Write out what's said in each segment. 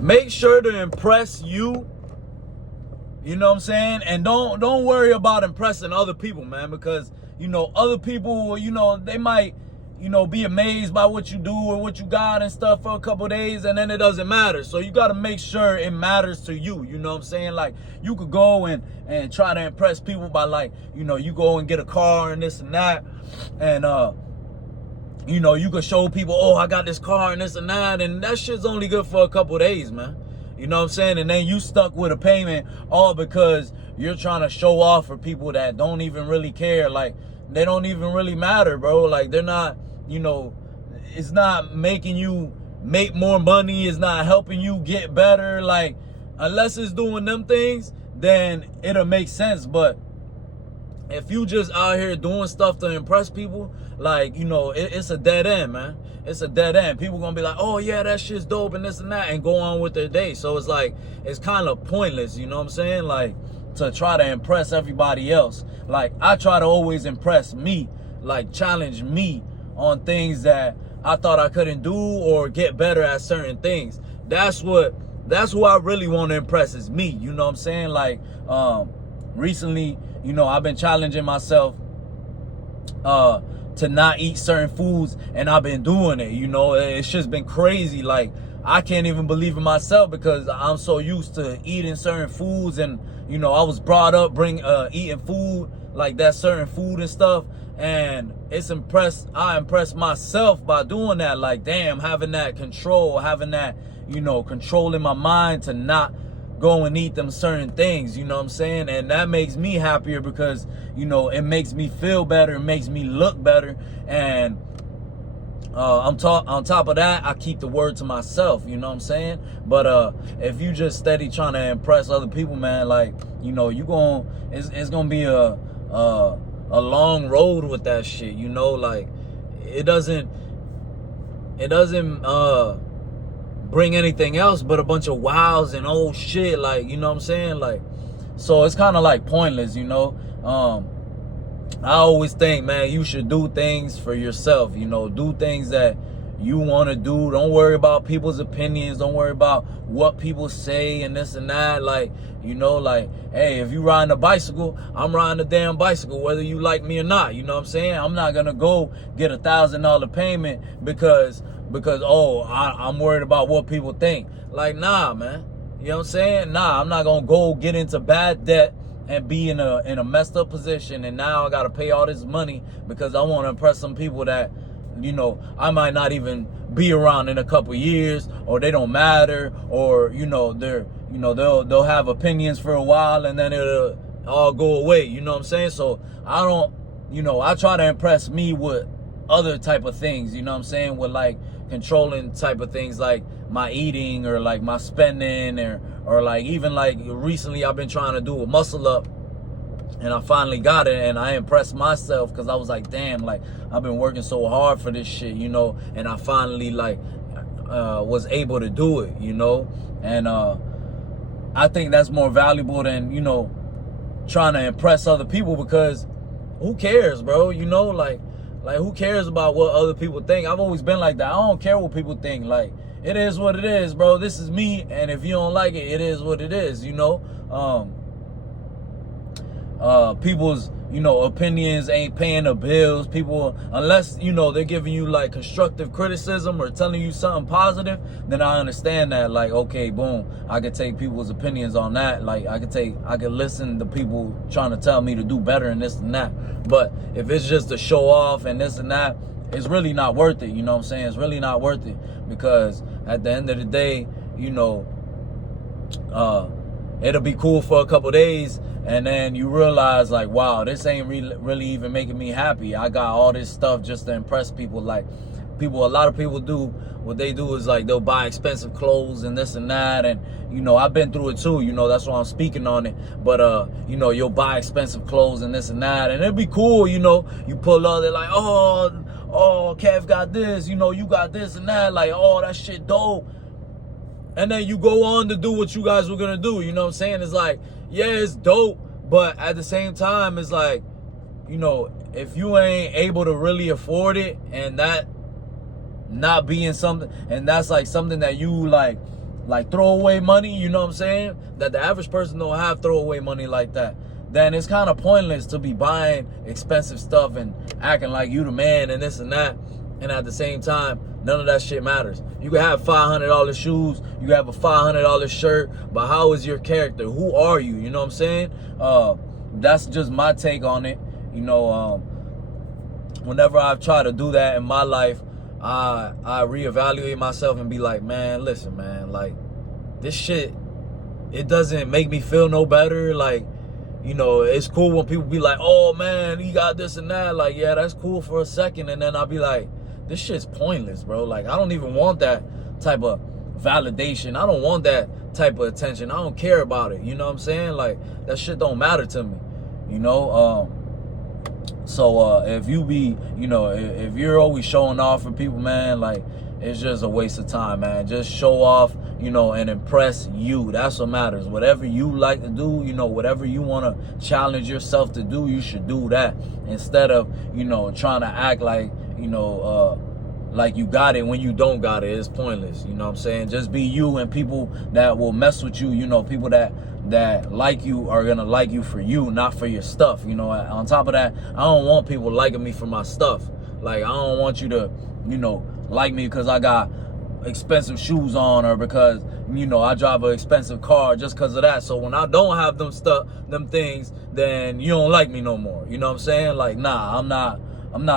make sure to impress you. You know what I'm saying? And don't worry about impressing other people, man, because, you know, other people, you know, they might, you know, be amazed by what you do or what you got and stuff for a couple days, and then it doesn't matter. So you got to make sure it matters to you. You know what I'm saying? Like, you could go and try to impress people by, like, you know, you go and get a car and this and that, and you know, you could show people, oh, I got this car and this and that shit's only good for a couple days, man. You know what I'm saying? And then you stuck with a payment all because you're trying to show off for people that don't even really care. Like, they don't even really matter, bro. Like, they're not, you know, it's not making you make more money. It's not helping you get better. Like, unless it's doing them things, then it'll make sense. But if you just out here doing stuff to impress people, like, you know, it's a dead end, man. It's a dead end. People gonna be like, oh yeah, that shit's dope and this and that, and go on with their day. So it's like, it's kind of pointless, you know what I'm saying? Like, to try to impress everybody else. Like, I try to always impress me, like challenge me on things that I thought I couldn't do or get better at certain things. That's who I really want to impress is me, you know what I'm saying? Like, recently, you know, I've been challenging myself to not eat certain foods, and I've been doing it. You know, it's just been crazy. Like, I can't even believe in myself because I'm so used to eating certain foods, and, you know, I was brought up eating food, like that certain food and stuff, and I impressed myself by doing that. Like, damn, having that control, having that, you know, controlling my mind to not go and eat them certain things, you know what I'm saying? And that makes me happier because, you know, it makes me feel better, it makes me look better, and on top of that, I keep the word to myself, you know what I'm saying? But if you just steady trying to impress other people, man, like, you know, it's gonna be a long road with that shit, you know? Like, it doesn't bring anything else but a bunch of wows and old shit, like, you know what I'm saying? Like, so it's kind of like pointless, you know? I always think, man, you should do things for yourself, you know, do things that you want to do. Don't worry about people's opinions. Don't worry about what people say and this and that. Like, you know, like, hey, if you riding a bicycle, I'm riding a damn bicycle, whether you like me or not. You know what I'm saying? I'm not going to go get $1,000 payment because I'm worried about what people think. Like, nah, man. You know what I'm saying? Nah, I'm not going to go get into bad debt and be in a messed up position, and now I got to pay all this money because I want to impress some people that, you know, I might not even be around in a couple years, or they don't matter, or, you know, they'll have opinions for a while and then it'll all go away. You know what I'm saying? So I try to impress me with other type of things, you know what I'm saying? With, like, controlling type of things, like my eating or like my spending, or like, even like recently I've been trying to do a muscle up, and I finally got it, and I impressed myself because I was like, damn, like, I've been working so hard for this shit, you know, and I finally, like, was able to do it, you know? And I think that's more valuable than, you know, trying to impress other people, because who cares, bro? You know, like who cares about what other people think? I've always been like that. I don't care what people think. Like, it is what it is, bro. This is me, and if you don't like it, it is what it is, you know? People's, you know, opinions ain't paying the bills. People, unless, you know, they're giving you, like, constructive criticism or telling you something positive, then I understand that. Like, okay, boom, I could take people's opinions on that. Like, I could listen to people trying to tell me to do better and this and that. But if it's just to show off and this and that, it's really not worth it. You know what I'm saying? It's really not worth it, because at the end of the day, you know, it'll be cool for a couple days, and then you realize, like, wow, this ain't really even making me happy. I got all this stuff just to impress people. Like, a lot of people do, what they do is, like, they'll buy expensive clothes and this and that, and, you know, I've been through it too, you know, that's why I'm speaking on it. But you know, you'll buy expensive clothes and this and that, and it'll be cool, you know, you pull up, they're like, oh, Kev got this, you know, you got this and that, like, oh, that shit dope. And then you go on to do what you guys were gonna do, you know what I'm saying? It's like, yeah, it's dope, but at the same time, it's like, you know, if you ain't able to really afford it, and that not being something, and that's like something that you, like, like throwaway money, you know what I'm saying? That the average person don't have throwaway money like that. Then it's kind of pointless to be buying expensive stuff and acting like you the man and this and that. And at the same time, none of that shit matters. You can have $500 shoes, you can have a $500 shirt, but how is your character? Who are you? You know what I'm saying? That's just my take on it. You know, whenever I've tried to do that in my life, I reevaluate myself and be like, man, listen, man, like, this shit, it doesn't make me feel no better. Like, you know, it's cool when people be like, oh, man, you got this and that. Like, yeah, that's cool for a second. And then I'll be like, this shit's pointless, bro. Like, I don't even want that type of validation. I don't want that type of attention. I don't care about it. You know what I'm saying? Like, that shit don't matter to me, you know? So if you be, you know, if you're always showing off for people, man, like, it's just a waste of time, man. Just show off, you know, and impress you. That's what matters. Whatever you like to do, you know, whatever you want to challenge yourself to do, you should do that. Instead of, you know, trying to act like, you know, like you got it when you don't got it. It's pointless. You know what I'm saying? Just be you, and people that will mess with you, you know, people that like you are gonna like you for you, not for your stuff. You know, on top of that, I don't want people liking me for my stuff. Like, I don't want you to, you know, like me because I got expensive shoes on, or because, you know, I drive an expensive car, just because of that. So when I don't have them things, then you don't like me no more. You know what I'm saying? Like, nah, I'm not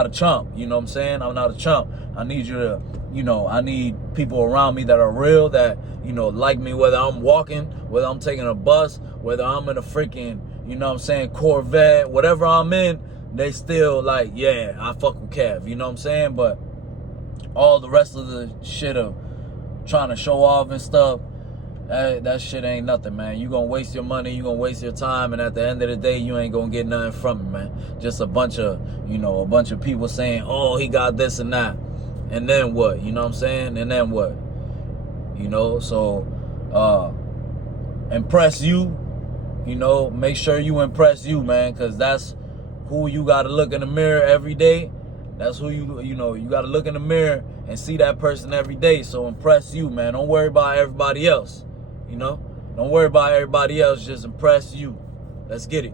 a chump. You know what I'm saying? I'm not a chump. I need you to, you know, I need people around me that are real, that, you know, like me, whether I'm walking, whether I'm taking a bus, whether I'm in a freaking, you know what I'm saying, Corvette, whatever I'm in, they still like, yeah, I fuck with Kev. You know what I'm saying? But all the rest of the shit of trying to show off and stuff, that shit ain't nothing, man. You gonna waste your money, you gonna waste your time, and at the end of the day, you ain't gonna get nothing from it, man. Just a bunch of people saying, oh, he got this and that. And then what? You know what I'm saying? And then what? You know, so impress you, you know, make sure you impress you, man, because that's who you gotta look in the mirror every day. That's who you know, you gotta look in the mirror and see that person every day. So impress you, man. Don't worry about everybody else. You know, don't worry about everybody else. Just impress you. Let's get it.